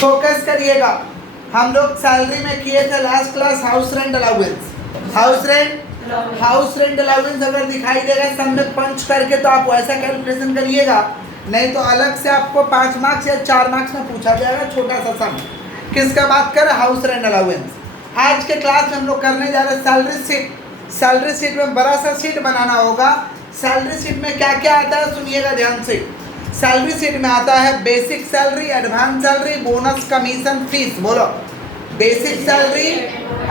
Focus करिएगा। हम लोग सैलरी में किए थे last class house rent allowance. House rent allowance अगर दिखाई देगा सब में पंच करके तो आप वैसा कैलकुलेशन करिएगा, नहीं तो अलग से आपको 5 मार्क्स या 4 मार्क्स में पूछा जाएगा छोटा सा सम। किसका बात कर, हाउस रेंट अलाउंस। आज के क्लास में हम लोग करने जा रहे हैं सैलरी शीट। सैलरी शीट में बड़ा सा शीट बनाना होगा। सैलरी शीट में क्या क्या आता है सुनिएगा ध्यान से। सैलरी शीट में आता है basic salary, advance salary, bonus, commission, fees. बोलो, basic salary,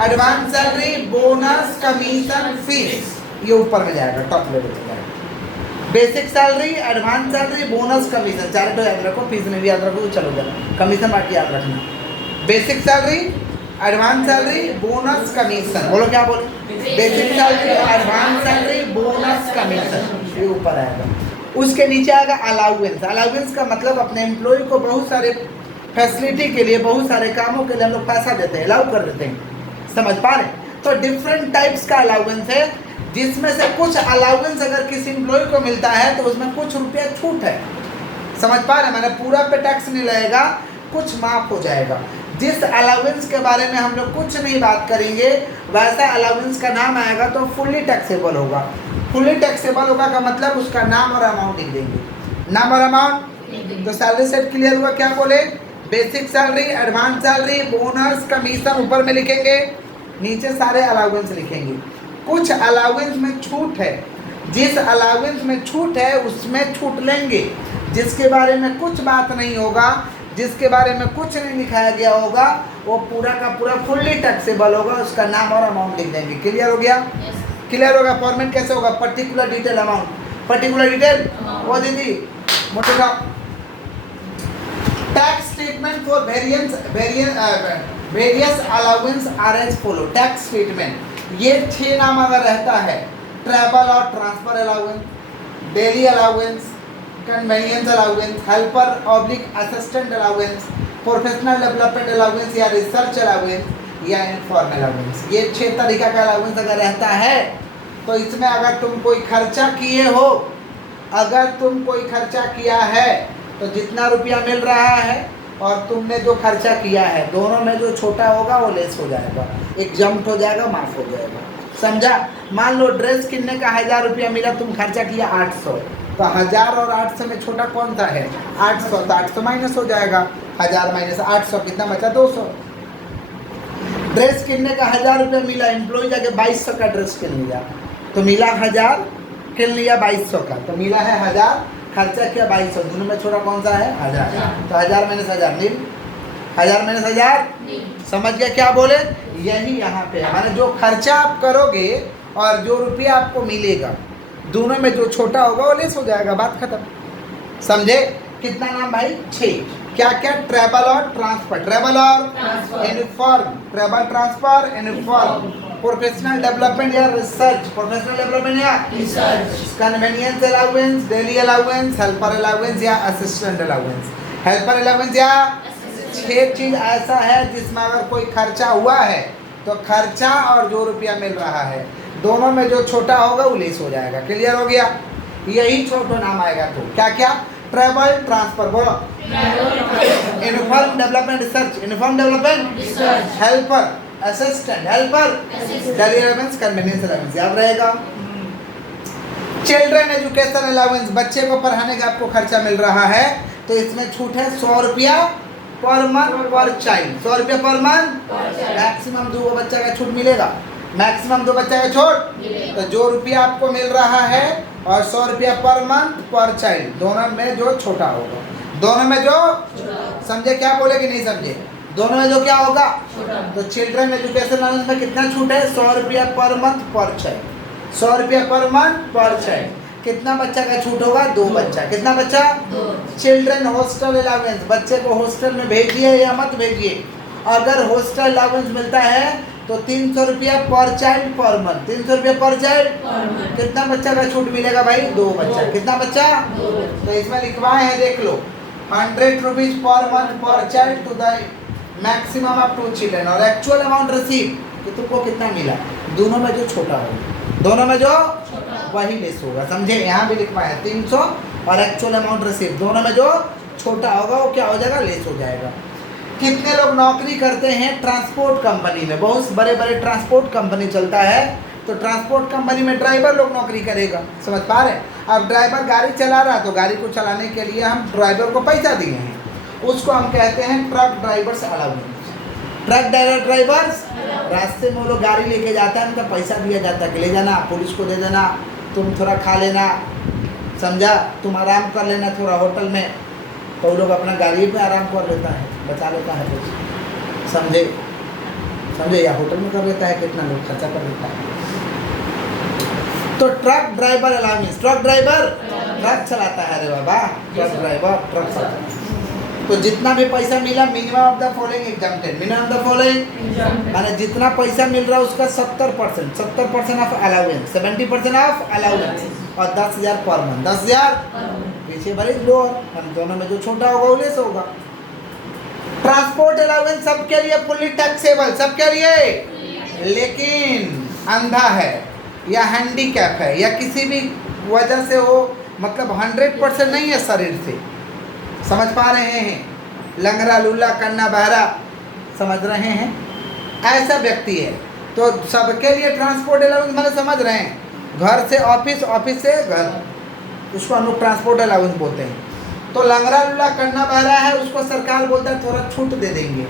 advance salary, bonus, commission, fees. ये ऊपर में जाएगा, टॉप लेवल पे जाएगा। Basic salary, advance salary, bonus, commission, चार तो याद रखो, फीस में भी याद रखो, चलो जाएगा। कमीशन बाकी याद रखना। Basic salary, advance salary, bonus, commission. बोलो क्या बोलो, basic salary, advance salary, bonus, commission. ये ऊपर आएगा। उसके नीचे आएगा अलाउंस। अलाउंस का मतलब अपने एम्प्लॉय को बहुत सारे फैसिलिटी के लिए, बहुत सारे कामों के लिए हम लोग पैसा देते हैं, अलाउ कर देते हैं। समझ पा रहे? तो डिफरेंट टाइप्स का अलाउंस है, जिसमें से कुछ अलाउंस अगर किसी एम्प्लॉय को मिलता है तो उसमें कुछ रुपया छूट है। समझ पा रहे? मैंने पूरा पे टैक्स नहीं लगेगा, कुछ माफ हो जाएगा। जिस अलाउंस के बारे में हम लोग कुछ नहीं बात करेंगे, वैसा अलाउंस का नाम आएगा तो फुल्ली टैक्सेबल होगा। फुल्ली टैक्सेबल होगा का मतलब उसका नाम और अमाउंट लिख देंगे, नाम और अमाउंट। तो सैलरी सेट क्लियर हुआ? क्या बोले, basic salary, advance salary, bonus, commission ऊपर में लिखेंगे, नीचे सारे अलाउंस लिखेंगे। कुछ अलाउंस में छूट है, जिस अलाउंस में छूट है उसमें छूट लेंगे। जिसके बारे में कुछ बात नहीं होगा, जिसके बारे में कुछ नहीं लिखाया गया होगा, वो पूरा का पूरा फुल्ली टैक्सेबल होगा, उसका नाम और अमाउंट लिख देंगे। क्लियर हो गया? क्लियर होगा? फॉर्मेट कैसे होगा, particular detail amount, particular detail. वो दीदी मोटे का tax statement for various allowance are as follow. Tax statement ये 6 नाम अगर रहता है, ट्रैवल और transfer allowance, daily allowance, conveyance allowance, helper oblique assistant allowance, professional development allowance या रिसर्च अलाउंस या इनफॉर्मल अलाउंस, ये 6 तरीका का अलाउंस अगर रहता है तो इसमें अगर तुम कोई खर्चा किए हो, अगर तुम कोई खर्चा किया है तो जितना रुपया मिल रहा है और तुमने जो खर्चा किया है, दोनों में जो छोटा होगा वो लेस हो जाएगा, एग्जम्प्ट हो जाएगा, माफ हो जाएगा। समझा? मान लो ड्रेस किनने का 1000 रुपया मिला, तुम खर्चा किया 800, तो 1000 और 800 में छोटा कौन सा है, 800, तो 800 माइनस हो जाएगा। 1000 माइनस 800 कितना बचा, 200। ड्रेस किनने का 1000 रुपया मिला, एम्प्लॉय जाके 2200 का ड्रेस किन लिया, तो मिला 1000, किन लिया 2200 का, तो मिला है 1000, खर्चा किया 2200, दोनों में छोटा कौन सा है, 1000। तो 1000 माइनस 1000 नील, 1000 माइनस 1000। समझ गया क्या बोले? यही यहाँ पे है, माने जो खर्चा आप करोगे और जो रुपया आपको मिलेगा, दोनों में जो छोटा होगा वो लेस हो जाएगा, बात खत्म। समझे? कितना नाम भाई, 6। क्या क्या, ट्रैवल और ट्रांसफर, ट्रैवल और uniform, travel, transfer, uniform, professional development या रिसर्च, प्रोफेशनल डेवलपमेंट या research, convenience allowance, daily allowance, helper allowance या असिस्टेंट अलाउंस। हेल्पर अलाउंस या 6 चीज ऐसा है जिसमें अगर कोई खर्चा हुआ है तो खर्चा और जो रुपया मिल रहा है, दोनों में जो छोटा होगा वो लेस हो जाएगा। क्लियर हो गया? यही छोटा नाम आएगा। तो क्या क्या, ट्रैवल, ट्रांसफर, बोलो, uniform development, research, uniform development, research, helper, assistant, helper, daily allowance, conveyance allowance, याद रहेगा। चिल्ड्रन एजुकेशन अलाउंस, बच्चे को पढ़ाने का आपको खर्चा मिल रहा है तो इसमें छूट है 100 रुपया पर मंथ पर चाइल्ड, 100 रुपया पर मंथ। मैक्सिमम 2 बच्चा का छूट मिलेगा, मैक्सिमम 2 बच्चा का छूट। तो जो रुपया आपको मिल रहा है और 100 रुपया पर मंथ पर चाइल्ड, दोनों में जो छोटा होगा, दोनों में जो, समझे क्या बोले कि नहीं समझे, दोनों में जो क्या होगा, तो चिल्ड्रन एजुकेशन अलाउंस में कितना छूट है, 100 रुपया पर मंथ पर चाइल्ड, 100 रुपया पर मंथ पर चाइल्ड। कितना बच्चा का छूट होगा, 2 बच्चा। कितना बच्चा, 2। चिल्ड्रन हॉस्टल अलाउंस, बच्चे को हॉस्टल में भेजिए या मत भेजिए, अगर हॉस्टल अलाउंस मिलता है तो 300 रुपया पर चाइल्ड पर मंथ, 300 रुपया पर चाइल्ड। कितना बच्चा का छूट मिलेगा भाई, 2 बच्चा। कितना बच्चा, 2। तो इसमें लिखवाए हैं, देख लो, 100 rupees per month per child to the maximum of 2 children, और एक्चुअल अमाउंट रिसीव कि तुमको कितना मिला, दोनों में जो छोटा होगा, दोनों में जो वही लेस होगा। समझे? यहाँ भी लिखवाए हैं 300 और एक्चुअल अमाउंट रिसीव, दोनों में जो छोटा होगा वो क्या हो जाएगा, लेस हो जाएगा। कितने लोग नौकरी करते हैं ट्रांसपोर्ट कंपनी में? बहुत बड़े बड़े ट्रांसपोर्ट कंपनी चलता है, तो ट्रांसपोर्ट कंपनी में ड्राइवर लोग नौकरी करेगा, समझ पा रहे हैं? अब ड्राइवर गाड़ी चला रहा, तो गाड़ी को चलाने के लिए हम ड्राइवर को पैसा दिए हैं, उसको हम कहते हैं truck drivers allowance. Truck drivers, रास्ते में वो लोग गाड़ी लेके जाता है, उनका पैसा दिया जाता है कि ले जाना, पुलिस को दे देना, तुम थोड़ा खा लेना, समझा, तुम आराम कर लेना थोड़ा होटल में, तो वो लोग अपना गाड़ी पे आराम कर लेता है, बचा लेता है कुछ, समझे? या होटल में कर लेता है, कितना लोग खर्चा कर लेता है। तो truck driver allowance, truck driver truck चलाता है रे बाबा, ट्रक ड्राइवर ट्रक चलाता है। तो जितना भी पैसा मिला, minimum of the following example, minimum of the following माने जितना पैसा मिल रहा है उसका 70% ऑफ अलाउंस, 70% ऑफ अलाउंस, और 10,000 पर मंथ, 10,000 पीछे भरे लोअर, हम दोनों में जो छोटा होगा वो लेस होगा। ट्रांसपोर्ट अलाउंस सबके लिए फुल्ली टैक्सेबल, सबके लिए, लेकिन अंधा है या हैंडीकैप है या किसी भी वजह से वो मतलब 100% नहीं है शरीर से, समझ पा रहे हैं? लंगड़ा लूला कन्ना बहरा, समझ रहे हैं? ऐसा व्यक्ति है, तो सबके लिए ट्रांसपोर्ट अलाउंस मैंने समझ रहे हैं, घर से ऑफिस, ऑफिस से घर, उसको हम लोग ट्रांसपोर्ट अलाउंस बोलते हैं। तो लंगड़ा लूला कन्ना बहरा है, उसको सरकार बोलता है थोड़ा छूट दे देंगे।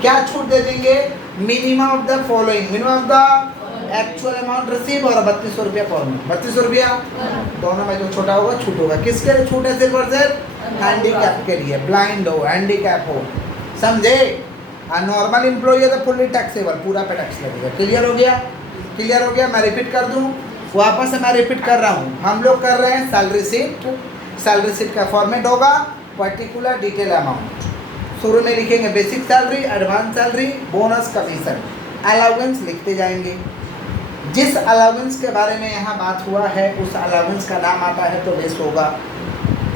क्या छूट दे देंगे? Minimum of the following, minimum of the actual amount receive और 3200 रुपया पर मंथ, 3200 रुपया, दोनों में जो छोटा होगा छूट होगा। किसके लिए छूट है? सिर्फ और सिर्फ हैंडीकैप के लिए, ब्लाइंड हो, हैंडीकैप हो, समझे? नॉर्मल एम्प्लॉई है तो फुल्ली टैक्सेबल, पूरा पे टैक्स लगेगा। क्लियर हो गया? क्लियर हो गया? मैं रिपीट कर दूं, वापस से मैं रिपीट कर रहा हूँ। हम लोग कर रहे हैं सैलरी शीट, सैलरी शीट का फॉर्मेट होगा पर्टिकुलर डिटेल अमाउंट, शुरू में लिखेंगे basic salary, advance salary, bonus, commission, allowance लिखते जाएंगे। जिस अलाउंस के बारे में यहाँ बात हुआ है उस अलाउंस का नाम आता है तो लेस होगा।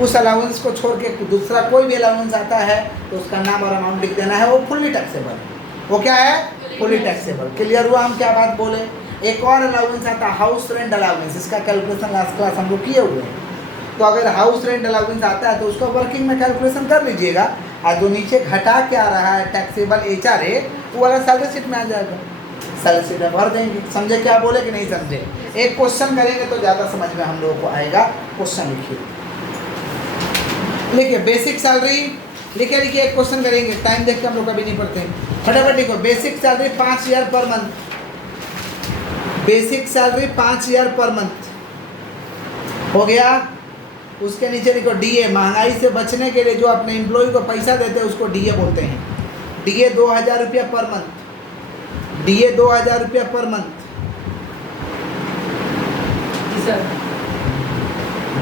उस अलाउंस को छोड़ के दूसरा कोई भी अलाउंस आता है तो उसका नाम और अमाउंट लिख देना है, वो फुल्ली टैक्सेबल। वो क्या है? Fully taxable. क्लियर हुआ? हम क्या बात बोले? एक और अलाउंस आता है हाउस रेंट अलाउंस, इसका कैलकुलेशन लास्ट क्लास हम लोग किए हुए हैं। तो अगर हाउस रेंट अलाउंस आता है तो उसका वर्किंग में कैलकुलेशन कर लीजिएगा, और जो नीचे घटा के आ रहा है टैक्सेबल HRA, वो वाला सैलरी शीट में आ जाएगा, सैलरी शीट में भर देंगे। समझे क्या बोले कि नहीं समझे? एक क्वेश्चन करेंगे तो ज़्यादा समझ में हम लोगों को आएगा। क्वेश्चन लिखिए, लिखिए बेसिक सैलरी, लिखिए लिखिए, एक क्वेश्चन करेंगे, टाइम देख के हम लोग कभी नहीं पढ़ते हैं, फटाफट लिखो। Basic salary 5,000 per month, basic salary 5,000 पर मंथ हो गया। उसके नीचे लिखो DA, महंगाई से बचने के लिए जो अपने एम्प्लॉय को पैसा देते हैं उसको DA बोलते हैं। DA 2,000 रुपया पर मंथ, DA 2,000 रुपया पर मंथ,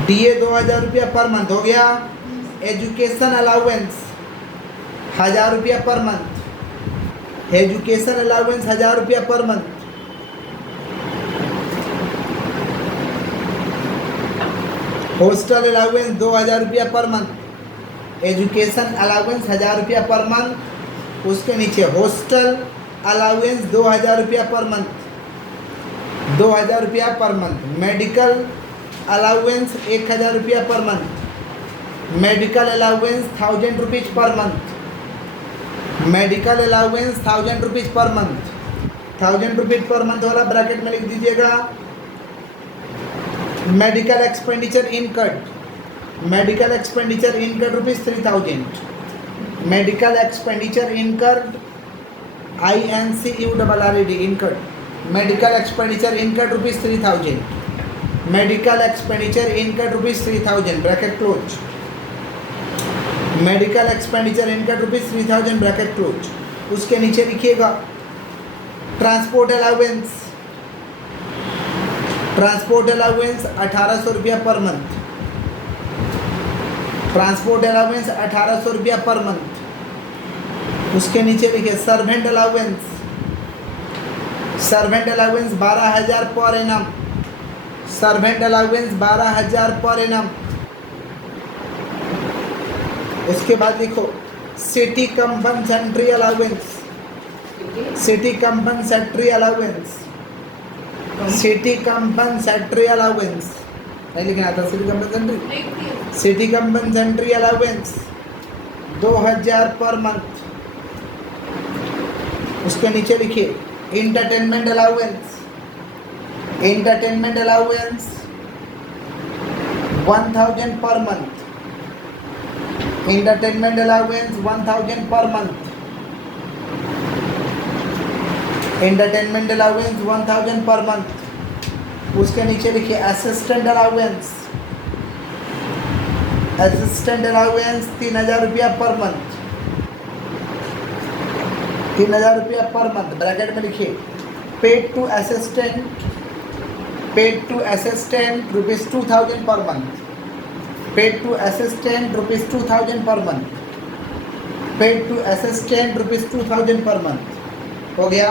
DA 2,000 रुपया पर मंथ हो गया। एजुकेशन अलाउंस 1,000 रुपया पर मंथ, एजुकेशन अलाउंस 1,000 रुपया पर मंथ। हॉस्टल अलाउंस 2,000 रुपया पर मंथ, एजुकेशन अलाउंस 1,000 रुपया पर मंथ। उसके नीचे हॉस्टल अलाउंस 2,000 रुपया पर मंथ, 2,000 रुपया पर मंथ। मेडिकल अलाउंस 1,000 रुपया per month, medical allowance 1,000 rupees per month, medical allowance 1,000 rupees per month. 1,000 rupees per month वाला bracket में लिख दीजिएगा। Medical expenditure incurred, medical expenditure incurred rupees 3,000, medical expenditure incurred INCURRED incurred, medical expenditure incurred rupees 3,000, medical expenditure incurred rupees 3,000 bracket close, medical expenditure incurred rupees 3,000 bracket close. उसके नीचे लिखिएगा transport allowance, transport allowance 1,800 रुपया per month, transport allowance 1,800 रुपया per month. उसके नीचे लिखे servant allowance, servant allowance 12,000 per annum, servant allowance 12,000 per annum. उसके बाद लिखो city compensatory allowance, city compensatory allowance, city compensatory allowance नहीं लिखना था, city compensatory, city compensatory allowance 2,000 per month, उसके नीचे लिखिए entertainment allowance, entertainment allowance 1000 per month, entertainment allowance 1000 per month, entertainment allowance 1000 per month. उसके नीचे लिखिए असिस्टेंट अलाउंस, असिस्टेंट अलाउंस 3000 रुपया पर मंथ, 3000 रुपया पर मंथ। ब्रैकेट में लिखिए paid to assistant, paid to assistant rupees 2000 per month, paid to assistant rupees 2000 per month, paid to assistant rupees 2000 per month. हो गया।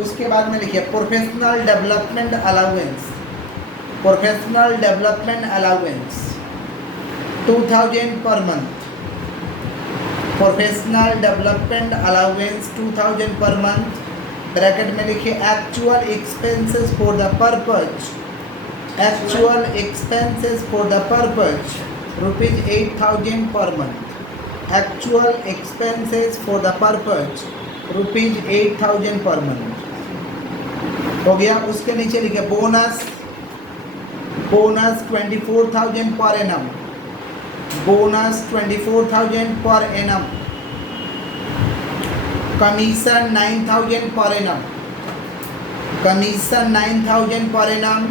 उसके बाद में लिखिए professional development allowance, professional development allowance 2000 per month, professional development allowance 2000 per month. Bracket में लिखिए actual expenses for the purpose, actual expenses for the purpose rupees 8000 per month, actual expenses for the purpose rupees 8000 पर month. हो गया। उसके नीचे लिखे bonus, bonus 24,000 per annum, bonus 24,000 per annum. Commission 9,000 per annum, commission 9,000 per annum,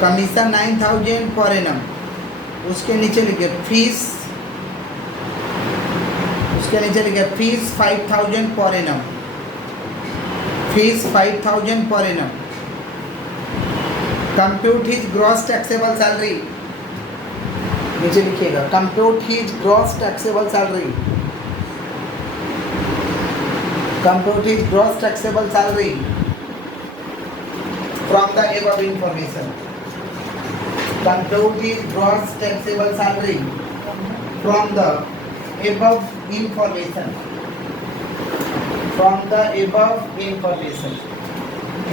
commission 9,000 per annum. उसके नीचे लिखे fees, उसके नीचे लिखे fees 5,000 per annum, fees 5,000 per annum. Compute his gross taxable salary, नीचे लिखिएगा compute his gross taxable salary, compute his gross taxable salary from the above information, compute his gross taxable salary from the above information, from the above information.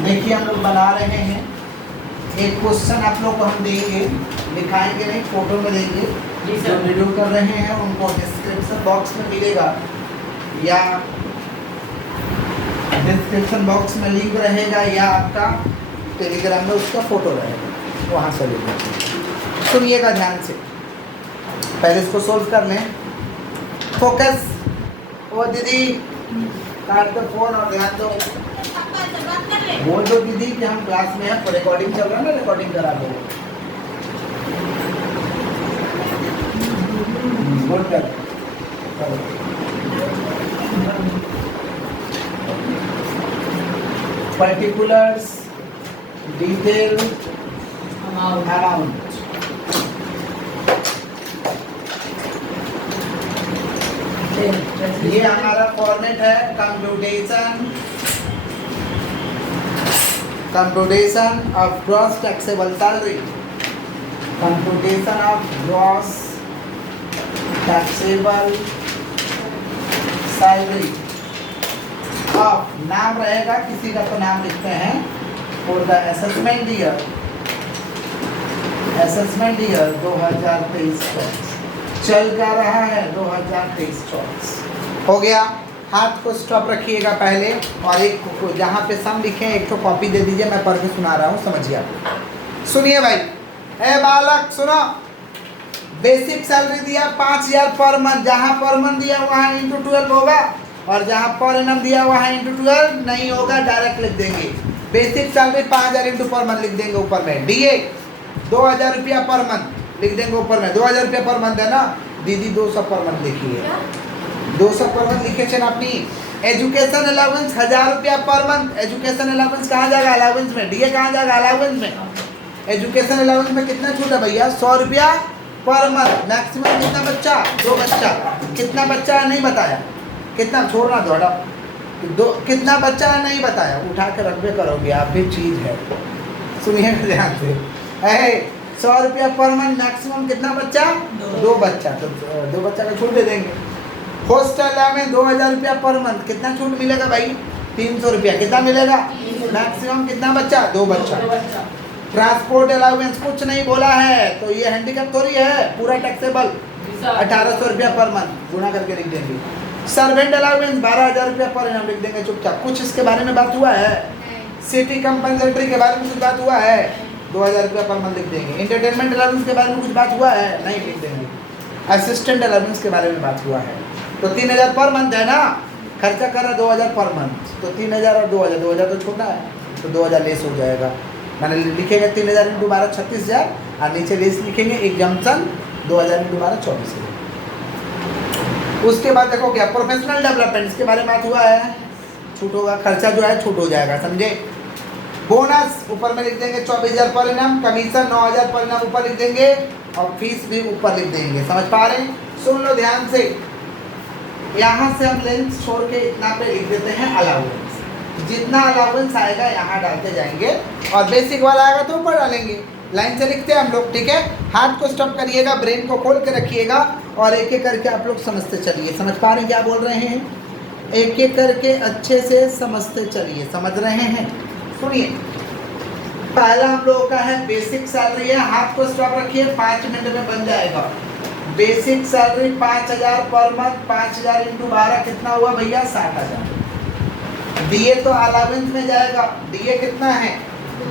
देखिए हम लोग बना रहे हैं एक question, आप लोग को हम देंगे, दिखाएंगे नहीं, फोटो में देंगे। जो वीडियो कर रहे हैं उनको डिस्क्रिप्शन बॉक्स में मिलेगा या डिस्क्रिप्शन बॉक्स में लिंक रहेगा या आपका टेलीग्राम में उसका फोटो रहेगा, वहाँ से लेंगे। सुनिएगा ध्यान से, पहले इसको सोल्व कर लें। फोकस। वो दीदी काट दो फोन और ध्यान दो, बोल दो दीदी कि हम क्लास में हैं, रिकॉर्डिंग चल रहा है ना, रिकॉर्डिंग करा दो। बोल कर पर्टिकुलर्स डिटेल अमाउंट। ये हमारा फॉर्मेट है computation, computation of gross taxable salary, computation of gross taxable salary of, नाम रहेगा किसी का तो नाम लिखते हैं, for the assessment year, assessment year 2023-24 चल क्या रहा है 2023-24। हो गया। हाथ को स्टॉप रखिएगा पहले, और एक जहाँ पे सम लिखे एक तो कॉपी दे दीजिए, मैं पढ़ के सुना रहा हूँ, समझिए आप। सुनिए भाई, ए बालक सुनो, बेसिक सैलरी दिया 5,000 पर मंथ, जहाँ पर मंथ दिया वहाँ इंटू 12 होगा, और जहाँ पर एनम दिया वहाँ इंटू 12 नहीं होगा, डायरेक्ट लिख देंगे। Basic salary 5,000 into per month लिख देंगे ऊपर में, डीए 2,000 रुपया पर मंथ लिख देंगे ऊपर में, 2,000 रुपया पर मंथ है ना दीदी, 200 पर मंथ लिखिए, 200 पर मंथ लिखे थे ना अपनी। एजुकेशन अलाउंस 1,000 रुपया पर मंथ, एजुकेशन अलाउंस कहाँ जाएगा, अलाउंस में, डीए कहाँ जाएगा, अलाउंस में। एजुकेशन अलाउंस में कितना छूट है भैया, 100 रुपया पर मंथ। मैक्सिमम कितना बच्चा, 2 बच्चा, कितना बच्चा है नहीं बताया, कितना छोड़ना थोड़ा, दो कितना बच्चा है नहीं बताया, उठा के रखबे करोगे आप भी, चीज़ है। सुनिए ध्यान से, 100 रुपया पर मंथ, मैक्सिमम कितना बच्चा, 2 बच्चा, तो 2 बच्चा का छूट दे देंगे। हॉस्टल में 2,000 रुपया पर मंथ, कितना छूट मिलेगा भाई, 300 रुपया, कितना मिलेगा, मैक्सिमम कितना बच्चा, 2 बच्चा। ट्रांसपोर्ट अलाउंस कुछ नहीं बोला है, तो ये हैंडीकैप थोड़ी है, पूरा टैक्सेबल 1,800 रुपया पर मंथ, गुणा करके लिख देंगे। सर्वेंट अलाउंस 12,000 रुपया पर एनम लिख देंगे चुपचाप। कुछ इसके बारे में बात हुआ है? सिटी कंपनसेटरी के बारे में कुछ बात हुआ है? 2,000 रुपया पर मंथ लिख देंगे। इंटरटेनमेंट अलाउंस के बारे में कुछ बात हुआ है? नहीं लिख देंगे। असिस्टेंट अलाउंस के बारे में बात हुआ है। तो 3,000 पर मंथ है ना, खर्चा कर रहा 2,000 पर मंथ, तो 3,000 और 2,000, 2,000 तो छोटा है, तो 2,000 लेस हो जाएगा। मैंने लिखेंगे 3,000 इंटू 12 36,000 और नीचे लेस लिखेंगे एग्जाम्पशन 2,000 इंटू 12 24,000। उसके बाद देखो क्या प्रोफेशनल डेवलपमेंट, इसके बारे में बात हुआ है, छूट होगा, खर्चा जो है छूट हो जाएगा, समझे। बोनस ऊपर में लिख देंगे 24,000 पर इनाम, कमीशन 9,000 पर इनाम ऊपर लिख देंगे और फीस भी ऊपर लिख देंगे। समझ पा रहे हैं? सुन लो ध्यान से, यहाँ से हम लेंस छोड़ के इतना पे लिख देते हैं अलाउंस। जितना अलाउंस आएगा यहाँ डालते जाएंगे और बेसिक वाला आएगा तो ऊपर डालेंगे। लाइन से लिखते हैं हम लोग, ठीक है। हाथ को स्टॉप करिएगा, ब्रेन को खोल के रखिएगा और एक एक करके आप लोग समझते चलिए। समझ पा रहे हैं क्या बोल रहे हैं? एक एक करके अच्छे से समझते चलिए। समझ रहे हैं? सुनिए, पहला हम लोगों का है बेसिक सैलरी है। हाथ को स्टॉप रखिए, 5 मिनट में बन जाएगा। Basic salary 5,000 per month, 5,000 into 12 कितना हुआ भैया? 60,000। दिए तो अलाउंस में जाएगा, दिए कितना है?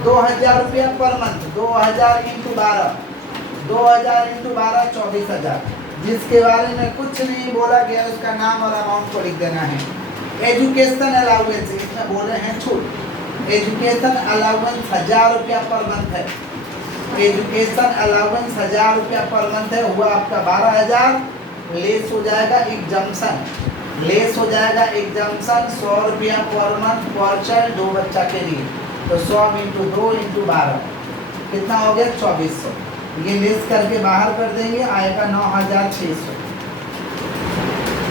2,000 रुपया पर मंथ, 2,000 इंटू 12, 2,000 इंटू 12 24,000। जिसके बारे में कुछ नहीं बोला गया उसका नाम और अमाउंट को लिख देना है। एजुकेशन अलाउंस, इसमें बोले हैं छूट। एजुकेशन अलाउंस 1,000 रुपया पर मंथ है। एजुकेशन अलाउंस 1,000 रुपया पर मंथ है, हुआ आपका 12,000। लेस हो जाएगा एग्जाम्पशन, लेस हो जाएगा एग्जाम्पशन 100 रुपया पर मंथ पर चाइल्ड, 2 बच्चा के लिए। तो 100 इंटू 2 इंटू 12 कितना हो गया? 2,400। ये लेस करके बाहर कर देंगे, आएगा 9,600।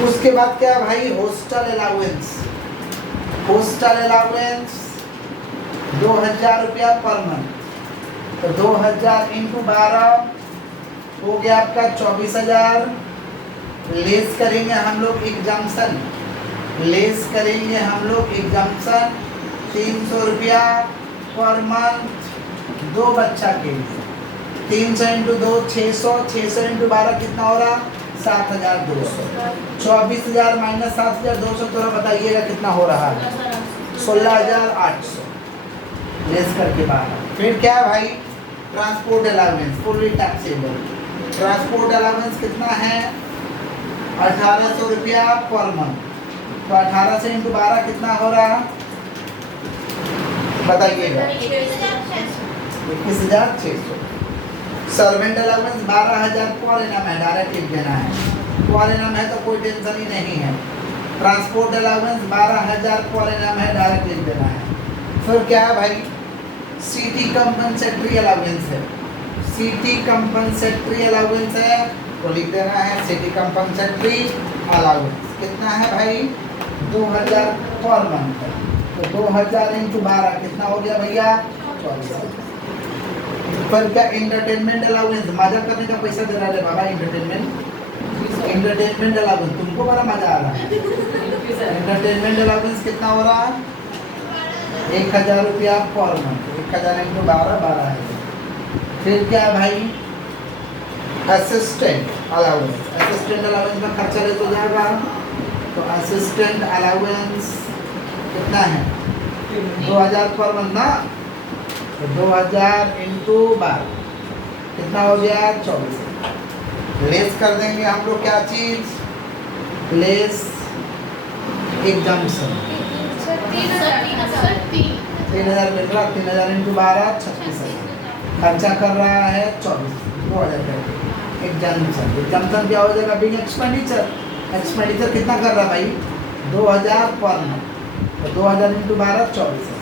उसके बाद क्या भाई? Hostel allowance. हॉस्टल अलाउंस 2,000 रुपया पर मंथ, तो 2,000 इंटू 12 हो गया आपका 24,000। लेस करेंगे हम लोग एग्जाम्पशन, लेस करेंगे हम लोग एग्जाम्पशन 300 रुपया पर मंथ, 2 बच्चा के लिए। 300 इंटू 2 600, 600 इंटू 12 कितना हो रहा? 7,200। 24,000 माइनस 7,200 थोड़ा बताइएगा कितना हो रहा है? 16,800। लेस करके बाहर। फिर क्या है भाई? Transport allowance fully taxable. Transport allowance कितना है? 1,800 रुपया पर मंथ, तो 18 से इंटू 12 कितना हो रहा? बताइएगा। 21,600। सर्वेंट अलाउंस 12,000 पर इनाम है, डायरेक्ट लिख देना है। पर इनाम है तो कोई टेंशन ही नहीं है। ट्रांसपोर्ट अलाउंस 12,000 पर इनाम है, डायरेक्ट लिख देना है। फिर क्या है भाई? सिटी कंपनसेटरी अलाउंस है। सिटी कंपनसेटरी अलाउंस है तो लिख देना है सिटी कंपनसेटरी अलाउंस। कितना है भाई? 2,000 पर मंथ है, तो 2,000 इंटू 12 कितना हो गया भैया? 24,000। पर क्या एंटरटेनमेंट अलाउंस, मजा करने का पैसा दे रहा है बाबा। एंटरटेनमेंट अलाउंस तुमको बड़ा मजा आ रहा है। एंटरटेनमेंट अलाउंस कितना हो रहा है? 1,000 रुपया पर मंथ, 1,000 इंटू 12 12,000। फिर क्या है भाई? Assistant allowance. असिस्टेंट अलाउंस में खर्चा ले तो जाएगा, तो असिस्टेंट अलाउंस कितना है? 2,000 पर मंथ ना, तो 2,000 इंटू 12 कितना हो गया? 24,000। लेस कर देंगे हम लोग क्या चीज? लेस एग्जाम्पशन 3,000 मिल रहा, 3,000 इंटू 12 36,000। खर्चा कर रहा है 2,000 एग्जाम्पशन। एग्जाम्पशन क्या हो जाएगा? Big expenditure. एक्सपेंडिचर कितना कर रहा भाई? 2,000 पर मंथ, तो 2,000 इंटू 12 24,000।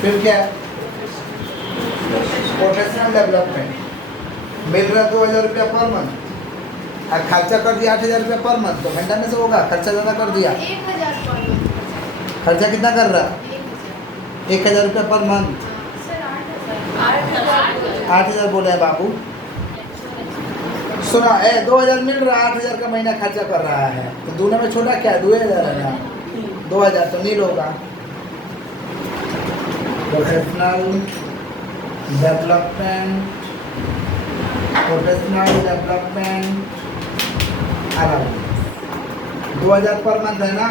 फिर क्या है? प्रोफेशनल डेवलपमेंट मिल रहा 2,000 रुपया पर मंथ, और खर्चा कर दिया 8,000 रुपया पर मंथ, तो घंटा में से होगा। खर्चा ज़्यादा कर दिया। 1,000 पर मंथ। खर्चा कितना कर रहा? 1,000 रुपया पर मंथ। 8,000 बोले हैं बाबू। सुना 2,000 मिल रहा, 8,000 का महीना खर्चा कर रहा है, तो दोनों में छोटा क्या है? 2,000 है ना, 2,000 तो नील होगा। Professional development, professional development allowance 2000 per month है ना।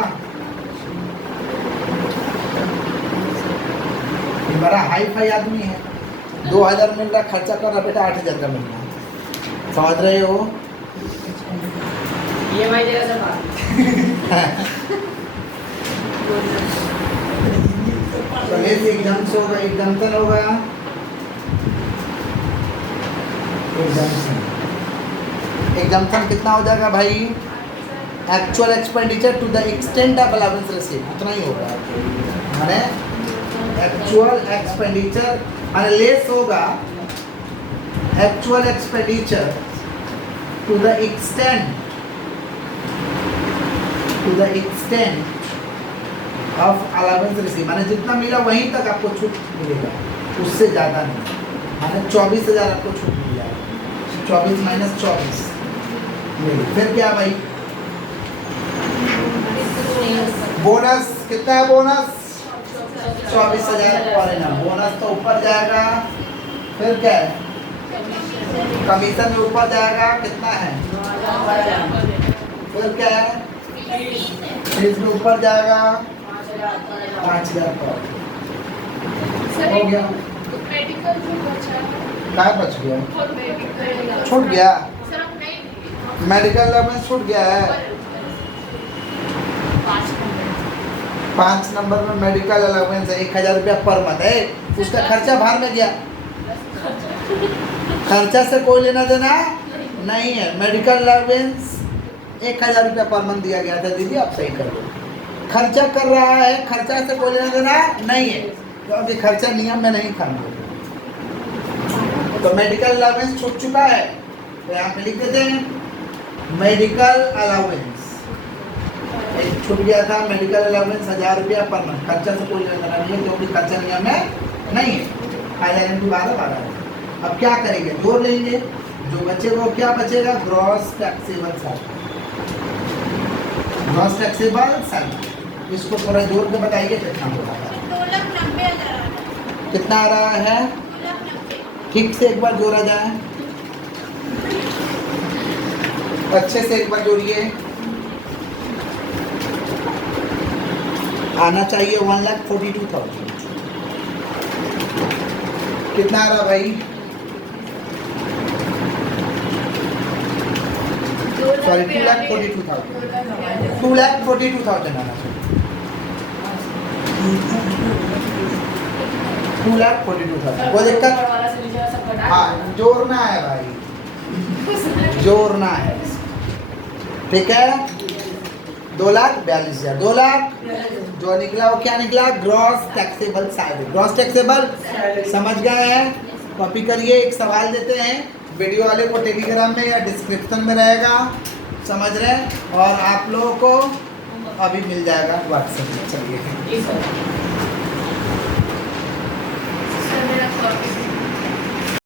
ये बड़ा हाई फाई आदमी है, 2000 मिल रहा, खर्चा कर रहा, बेटा 8000 का मिल रहा। समझ रहे हो? EMI देगा सब पहले से एग्जाम्स होगा, एग्जाम्पल होगा, एग्जाम्पल कितना हो जाएगा भाई? Actual expenditure to the extent of allowance receive, उतना ही होगा। माने एक्चुअल एक्सपेंडिचर माने लेस होगा actual expenditure to the extent of allowance receive, माने जितना मिला वहीं तक आपको छूट मिलेगा, उससे ज़्यादा नहीं। माने 24,000 आपको छूट मिल जाएगा, 24 माइनस 24 मिले। फिर क्या भाई? बोनस कितना है? Bonus 24,000 per annum. बोनस तो ऊपर जाएगा। फिर क्या है? कमीशन में ऊपर जाएगा, कितना है? फिर क्या है? फीस में ऊपर जाएगा 5,000 पर। हो गया। क्या बच गया? छूट गया। मेडिकल अलाउंस छूट गया है। 5 नंबर में मेडिकल अलाउंस है 1,000 रुपया पर मंथ है, उसका खर्चा बाहर में गया। खर्चा से कोई लेना देना नहीं है। मेडिकल अलाउंस 1,000 रुपया पर मंथ दिया गया था। दीदी आप सही कर लो, खर्चा कर रहा है, खर्चा से कोई लेना देना नहीं है, क्योंकि खर्चा नियम में नहीं था। तो मेडिकल अलाउंस छूट चुका है, तो यहाँ पे लिख देते हैं मेडिकल अलाउंस एक छूट गया था। मेडिकल अलाउंस 1,000 रुपया पर मंथ, खर्चा से कोई लेना देना नहीं है, क्योंकि खर्चा नियम में नहीं है। फायदा गारंटी 12 है। अब क्या करेंगे? जोड़ लेंगे, जो बचेगा वो क्या बचेगा? Gross taxable salary. Gross taxable salary, इसको थोड़ा जोड़ के बताइए कितना हो रहा है? 2,90,000 कितना आ रहा है? 2,90,000। ठीक से एक बार जोड़ा जाए, अच्छे से एक बार जोड़िए। आना चाहिए 1,42,000। कितना आ रहा भाई? सॉरी 2,42,000। 2,42,000 आना चाहिए। 2,42,000 कोई दिक्कत? हाँ, जोड़ना है भाई, जोड़ना है, ठीक है। 2,42,000, 2 लाख जो निकला वो क्या निकला? Gross taxable salary. Gross taxable समझ गए हैं? कॉपी करिए। एक सवाल देते हैं, वीडियो वाले को टेलीग्राम में या डिस्क्रिप्शन में रहेगा, समझ रहे हैं? और आप लोगों को अभी मिल जाएगा व्हाट्सएप में। चलिए सर मेरा कॉपी